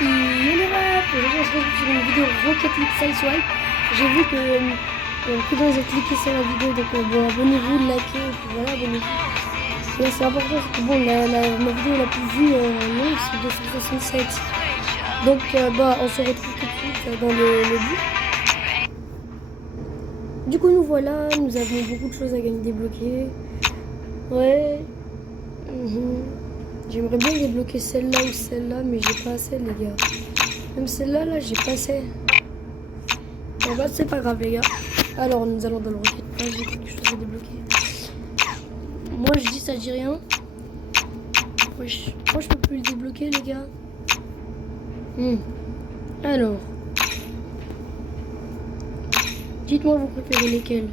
Et les rap, aujourd'hui on se retrouve sur une vidéo Rocket League Sideswipe. J'ai vu que dans les cliqué sur la vidéo, donc bon, abonnez-vous, likez, et puis voilà, abonnez-vous. Là c'est important parce que bon, ma vidéo la plus vue non, c'est 267. Donc on se retrouve tout de suite dans le but. Du coup nous voilà, nous avons beaucoup de choses à gagner débloquer. Ouais. J'aimerais bien débloquer celle-là ou celle-là, mais j'ai pas assez les gars. Même celle-là, là, j'ai pas assez. Bon bah c'est pas grave les gars. Alors nous allons dans le rocket. Ah, j'ai quelque chose à débloquer. Moi je dis ça dit rien. Moi je peux plus le débloquer les gars. Alors. Dites-moi vous préférez lesquels.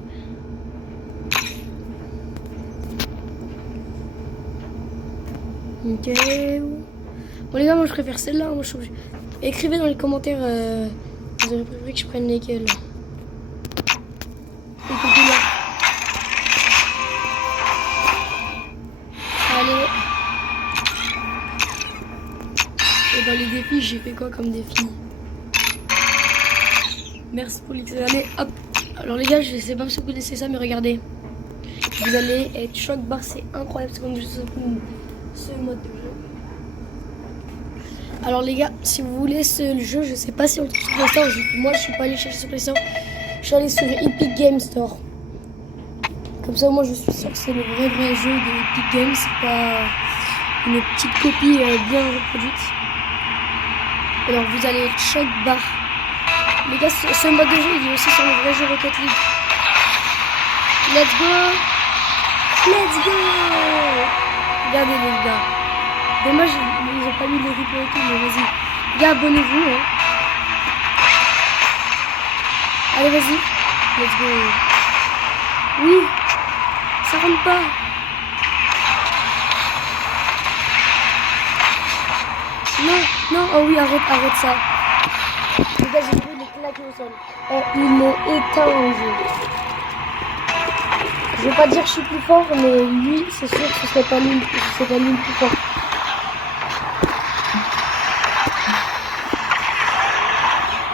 Ok. Bon les gars, moi je préfère celle-là. Moi, écrivez dans les commentaires. Vous auriez préféré que je prenne lesquels. Écoutez-là. Allez. Et dans les défis, j'ai fait quoi comme défi? Merci pour les. Allez, hop. Alors les gars, je sais pas si vous connaissez ça, mais regardez. Vous allez être choc barre, c'est incroyable. C'est comme ce mode de jeu. Alors les gars, si vous voulez ce jeu, je sais pas si on le trouve sur Play Store. Moi je suis pas allé chercher sur Play Store. Je suis allé sur Epic Game Store. Comme ça moi je suis sûr que c'est le vrai jeu de Epic Games. C'est pas une petite copie bien reproduite. Alors vous allez être choc barre. Les gars, ce mode de jeu il est aussi sur le vrai jeu Rocket League. Let's go! Let's go! Regardez les gars. Dommage, ils ont pas mis les replays et tout, mais vas-y. Gars, abonnez-vous. Hein. Allez, vas-y. Let's go. Oui. Ça rentre pas. Non. Oh oui, arrête ça. Les gars, j'ai vu les claquer au sol. Il est éteint en jeu. Je vais pas dire que je suis plus fort, mais lui, c'est sûr que ce serait pas lui le plus fort.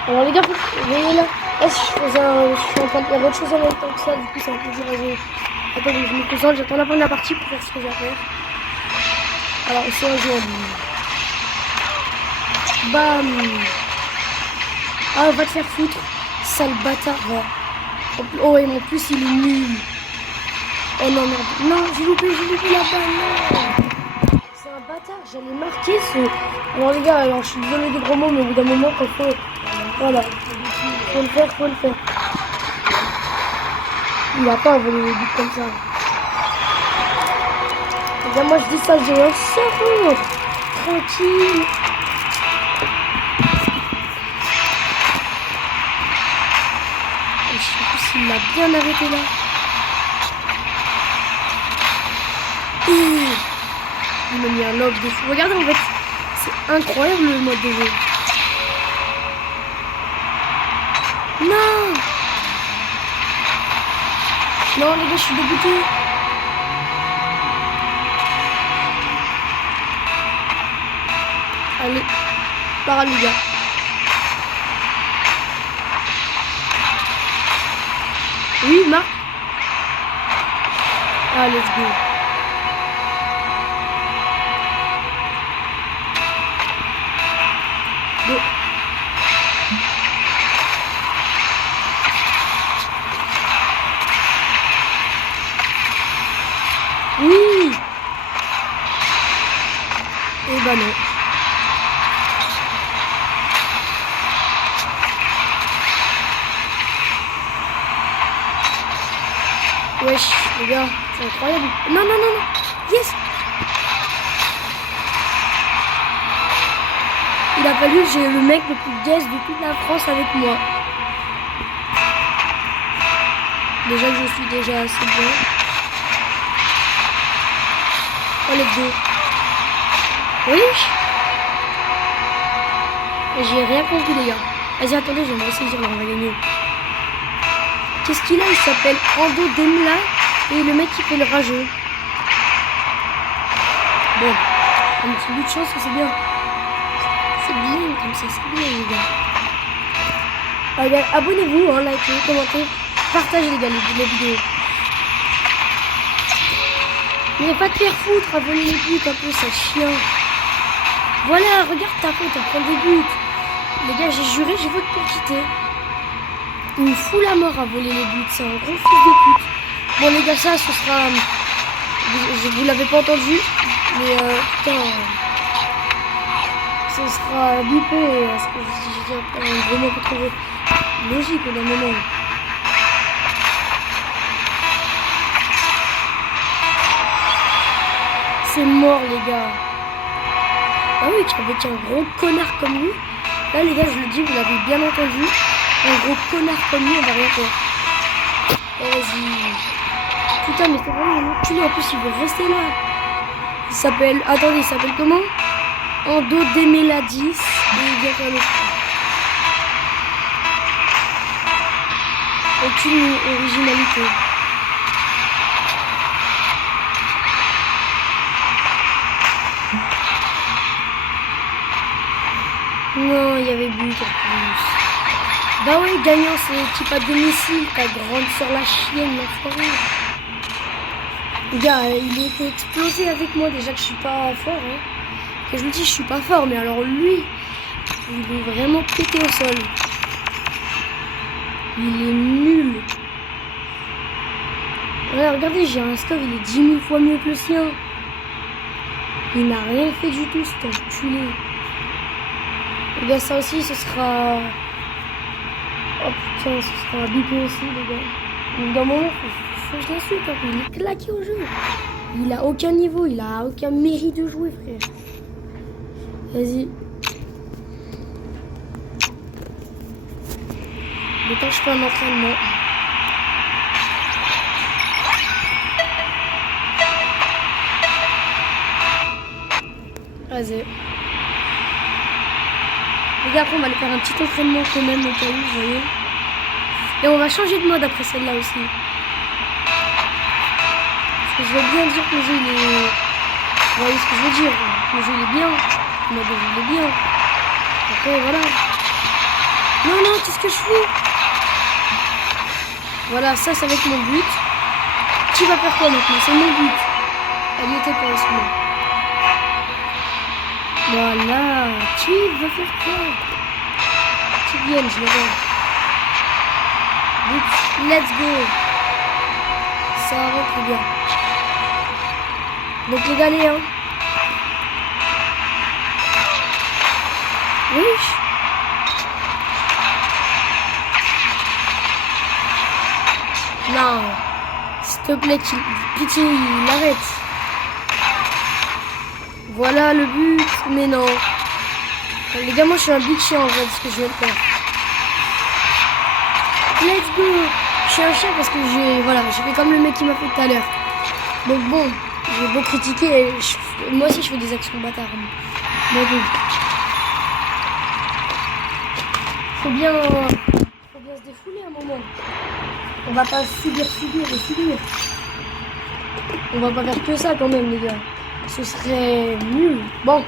Alors les gars, vous voyez là, je suis en train de faire autre chose en même temps que ça, du coup c'est un peu dur à jouer. Attendez, je me concentre, j'attends la fin de la partie pour faire ce que j'ai à faire. Alors, c'est un jeu en ligne. Bam! Ah, va te faire foutre, sale bâtard, va. Oh, et en plus il est nul. Oh non, merde. Non, j'ai loupé la balle, non. C'est un bâtard, j'allais marquer ce... Alors les gars, alors je suis désolé des gros mots, mais au bout d'un moment, quand faut... Voilà. Faut le faire. Il a pas envolé les buts comme ça. Les gars, moi je dis ça, j'ai un cerveau. Tranquille. Et je sais plus s'il m'a bien arrêté là. Il m'a mis un lob de fou. Regardez en fait, c'est incroyable le mode de jeu. Non, les gars, je suis dégoûté. Allez, parade les gars. Oui, Marc. Ah, let's go. Oui. Et bah non. Wesh, les gars, c'est incroyable. Non. Yes. Il a fallu que j'ai le mec le plus guest de toute la France avec moi. Déjà que je suis déjà assez bien. Oh let's go. Oui. J'ai rien compris les gars. Vas-y attendez, je vais me ressaisir là, on va gagner. Qu'est-ce qu'il a? Il s'appelle Ando Demla et le mec qui fait le rageux. Bon, un petit bout de chance, c'est bien. c'est bien, comme ça, c'est bien, les gars. Ah, les gars, abonnez-vous, hein, likez, commentez, partagez, les gars, les vidéos. Mais pas te faire foutre à voler les buts, un peu, c'est chiant. Voilà, regarde ta faute, elle prend des buts. Les gars, j'ai juré, j'ai voté pour quitter. Il me fout la mort à voler les buts, c'est un gros fils de pute. Bon, les gars, ça, ce sera... Vous l'avez pas entendu, mais putain... Ce sera bipé, parce que j'ai un gros mot pour trouver logique au d'un moment. C'est mort, les gars. Ah oui, avec un gros connard comme lui. Là, les gars, je le dis, vous l'avez bien entendu. Un gros connard comme lui, on va rien faire. Vas-y. Putain, mais c'est vraiment un enculé. En plus, il veut rester là. Il s'appelle... Attendez, il s'appelle comment? Ando Demeladis. Et il vient faire le coup. Aucune originalité. Non, il y avait but en plus. Bah oui, gagnant, c'est l'équipe à domicile. Ta grande sur la chienne, l'enfoiré. Le gars, il était explosé avec moi. Déjà que je suis pas fort. Hein. Que je vous dis, je suis pas fort. Mais alors lui, il est vraiment pété au sol. Il est nul. Ouais, regardez, j'ai un score, il est 10 000 fois mieux que le sien. Il n'a rien fait du tout, cet enculé. Les gars, ça aussi, ce sera... Oh putain, ce sera bipé aussi, les gars. Donc, dans mon moment, faut que je l'insulte, hein. Il est claqué au jeu. Il a aucun niveau, il a aucun mérite de jouer, frère. Vas-y. Le temps que je fais un entraînement. Vas-y. Les gars, après, on va aller faire un petit entraînement quand même au cas où, vous voyez. Et on va changer de mode après celle-là aussi. Parce que je veux bien dire que le jeu, il est... Vous voyez ce que je veux dire? Le jeu, il est bien. Le mode de jeu, il est bien. Après, voilà. Non, non, qu'est-ce que je fais? Voilà, ça, ça va être mon but. Qui va faire quoi maintenant? C'est mon but. Elle y était pas, celui-là. Voilà. Qui veut faire quoi? Qui viennent, je le vois. Let's go. Ça arrête, les gars. Donc, les gars, allez, hein. Oui. Non. S'il te plaît, pitié, il arrête. Voilà le but, mais non. Les gars, moi je suis un big chien en vrai, ce que je viens de faire. Let's go. Je suis un chien parce que j'ai fait comme le mec qui m'a fait tout à l'heure. Donc bon, j'ai beau critiquer, moi aussi je fais des actions bâtards. Mais bon. Faut bien se défouler un moment. On va pas subir. On va pas faire que ça quand même, les gars. Ce serait nul. Bon.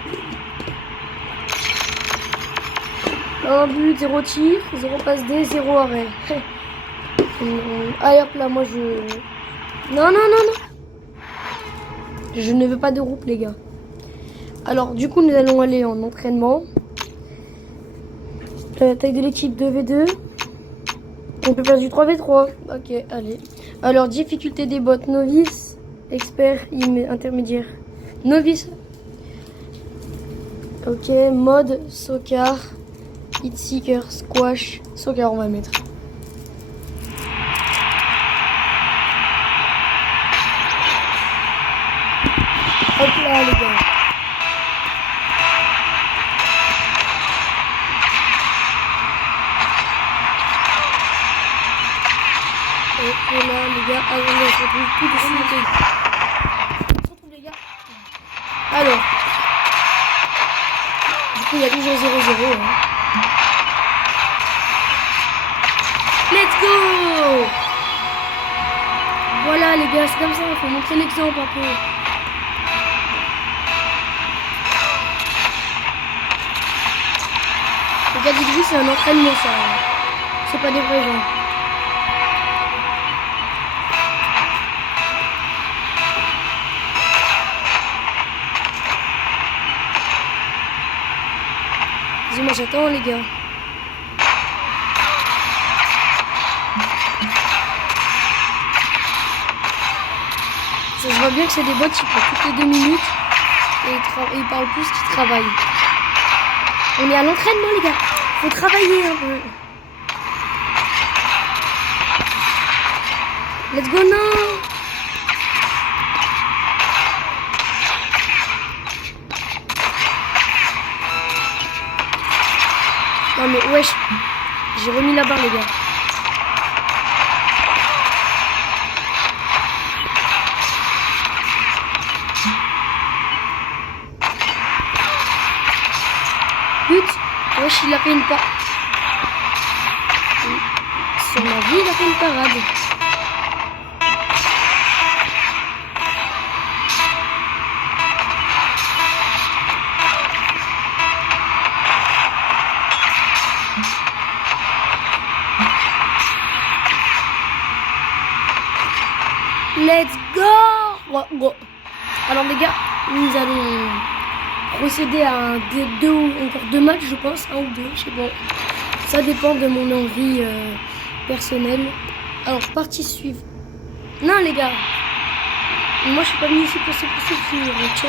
Un but, 0 tir, 0 passe D, 0 arrêt. Allez hop là, moi je... Non. Je ne veux pas de groupe, les gars. Alors, du coup, nous allons aller en entraînement. La taille de l'équipe 2v2. On peut faire du 3v3. Ok, allez. Alors, difficulté des bots, novice, expert, intermédiaire. Novice. Ok, mode, soccer, hit seeker, squash. Soccer, on va le mettre. Hop là, les gars. Et là, les gars, allez, on se retrouve tout de suite. On se retrouve, les gars. Alors, du coup, il y a toujours 0-0. Hein. Let's go! Voilà, les gars, c'est comme ça, il faut montrer l'exemple un peu. gars, dites-lui, c'est un entraînement, ça. C'est pas des vrais gens. Vas-y, moi j'attends, les gars. Ça se voit bien que c'est des bots qui font toutes les 2 minutes et ils parlent plus qu'ils travaillent. On est à l'entraînement, les gars. Faut travailler un peu. Let's go, non. Non mais wesh, j'ai remis la barre, les gars. But, wesh, il a fait une parade. Sur ma vie, il a fait une parade. Let's go! Bon. Alors les gars, nous allons procéder à encore deux matchs, je pense, un ou deux, je sais pas. Ça dépend de mon envie personnelle. Alors, partie suivante. Non les gars, moi je suis pas venu ici pour ce sur ok.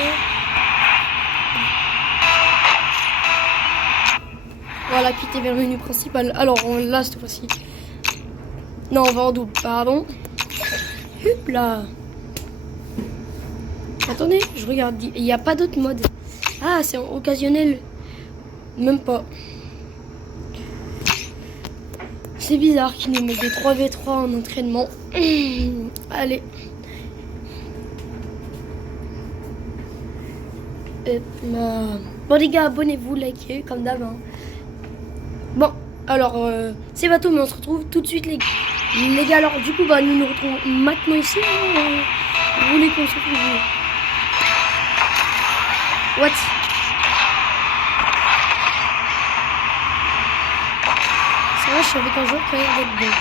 Voilà, quitter vers le menu principal. Alors, là cette fois-ci. Non, on va en double, pardon. Hop là. Attendez, je regarde. Il n'y a pas d'autre mode. Ah, c'est occasionnel. Même pas. C'est bizarre qu'ils nous mettent des 3v3 en entraînement. Allez. Hop là. Bon les gars, abonnez-vous, likez comme d'hab. Hein. Bon, alors c'est bateau, mais on se retrouve tout de suite les gars. Les gars, alors du coup, bah nous nous retrouvons maintenant ici. Vous voulez qu'on se retrouve? What? C'est vrai, je suis avec un joueur qui a l'air d'être bon.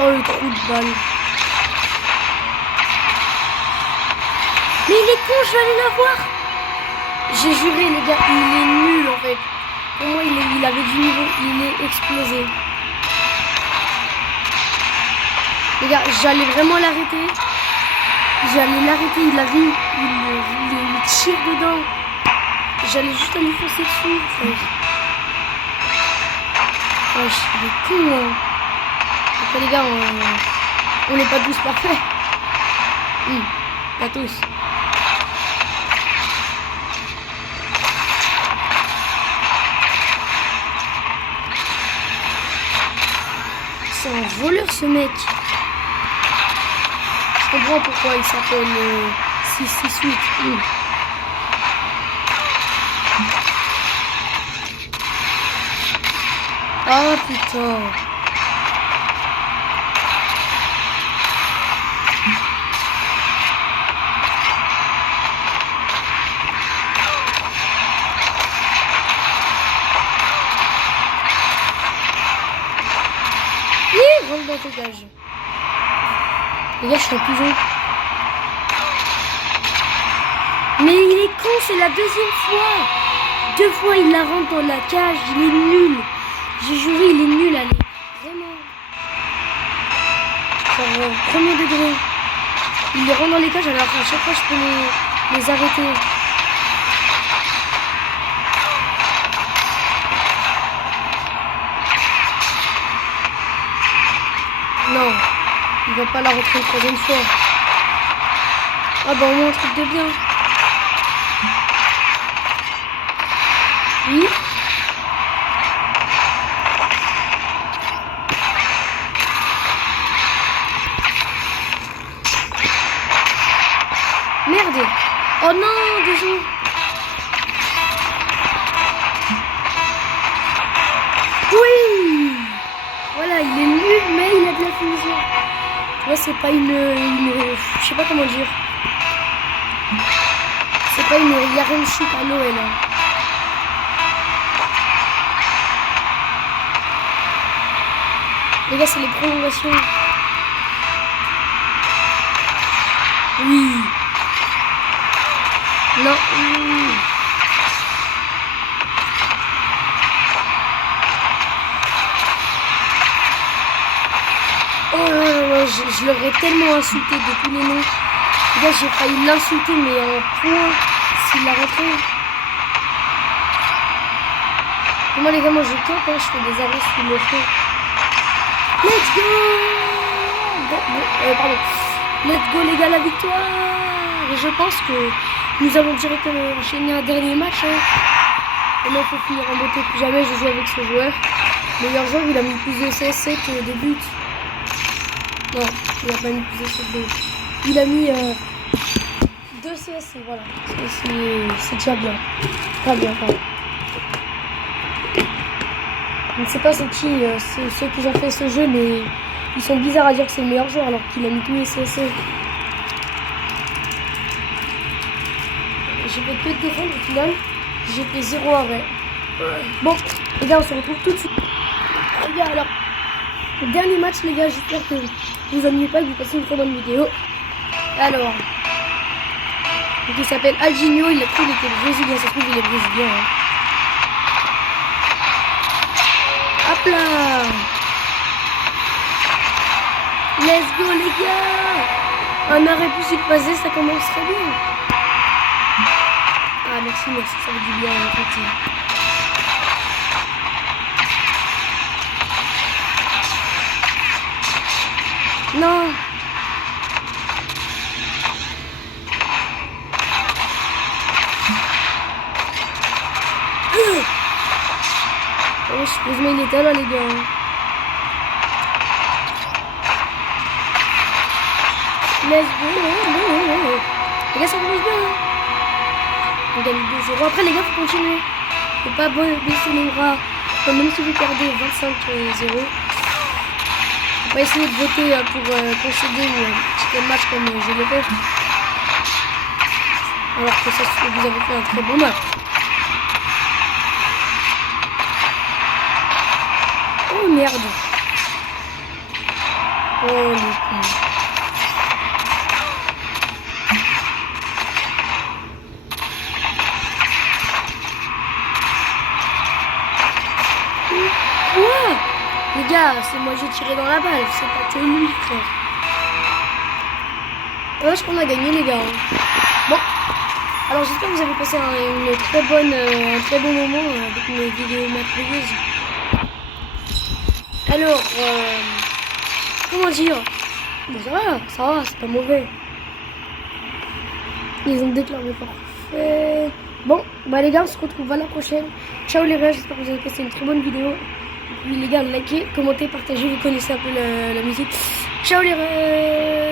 Oh, le trou de balle. Mais il est con, je vais aller l'avoir. J'ai juré, les gars, il est nul en fait. Pour moi, il avait du niveau, il est explosé. Les gars, j'allais vraiment l'arrêter. Il a vu, il tire dedans. J'allais juste lui foncer dessus. Wesh, il est con, hein. Après, les gars, on n'est pas tous parfaits. Pas tous. C'est un voleur, ce mec. Je comprends pourquoi il s'appelle 668. Ah putain. Rentre dans tes cages. Les gars, je suis en prison. Mais il est con, c'est la deuxième fois. 2 fois, il la rentre dans la cage. Il est nul. J'ai juré, il est nul, allez. Vraiment. Genre, premier degré. Il les rentre dans les cages, alors à chaque fois, je peux les arrêter. Non, il va pas la rentrer une 3e fois. Ah bah au moins un truc de bien. Oui. Merde. Oh non, désolé. Oui. Voilà, il est nul, mais il a de la finition. Ouais, c'est pas une... Je sais pas comment dire. C'est pas une Yaremchuk à Noël. Hein. Les gars, c'est les prolongations. Oui. Non. Oh là là, je l'aurais tellement insulté de tous les noms. Les gars, j'ai failli l'insulter, mais en point, s'il l'a rentré. Et moi, les gars, moi, je campe, hein, je fais des arrêts sur le feu. Let's go! Pardon. Let's go, les gars, la victoire! Et je pense que nous allons directement enchaîner un dernier match. Hein. Et là, il faut finir en beauté. Plus jamais je joue avec ce joueur. Meilleur joueur, il a mis plus de CSC que des buts. Non, il n'a pas mis plus de CSC. Il a mis 2 CSC, voilà. C'est déjà bien. Pas bien, pas bien. Je ne sais pas c'est qui, c'est ceux qui ont fait ce jeu, mais ils sont bizarres à dire que c'est le meilleur joueur alors qu'il a mis tous les CSC. J'ai fait que de défendre au final. J'ai fait 0 arrêt. Bon, les gars, on se retrouve tout de suite. Les gars, alors, le dernier match, les gars, j'espère que vous vous ennuyez pas, que vous passez une très bonne vidéo. Alors, donc il s'appelle Alginho, il a cru qu'il était brésilien, ça se trouve il est brésilien. Hein. Hop là! Let's go les gars! Un arrêt plus une passé, ça commence très bien. Ah merci, ça fait du bien en fait. Non! Heureusement il était là les gars. Let's go. Les gars ça commence bien. On gagne 2-0. Après les gars faut continuer. Faut pas baisser les bras. Même si vous perdez 25-0. Faut pas essayer de voter pour concéder ou quitter le match comme je l'ai fait. Alors que ça vous avez fait un très bon match. Oh merde. Oh les cons. Quoi? Les gars, c'est moi j'ai tiré dans la balle, c'est pas que lui frère. Parce qu'on a gagné les gars. Bon. Alors j'espère que vous avez passé un très bon moment avec mes vidéos merveilleuses. Alors, comment dire? Bon, ça va, c'est pas mauvais. Ils ont déclaré parfait. Bon, bah les gars, on se retrouve à la prochaine. Ciao les gars, j'espère que vous avez passé une très bonne vidéo. Et puis les gars, likez, commentez, partagez, vous connaissez un peu la musique. Ciao les gars.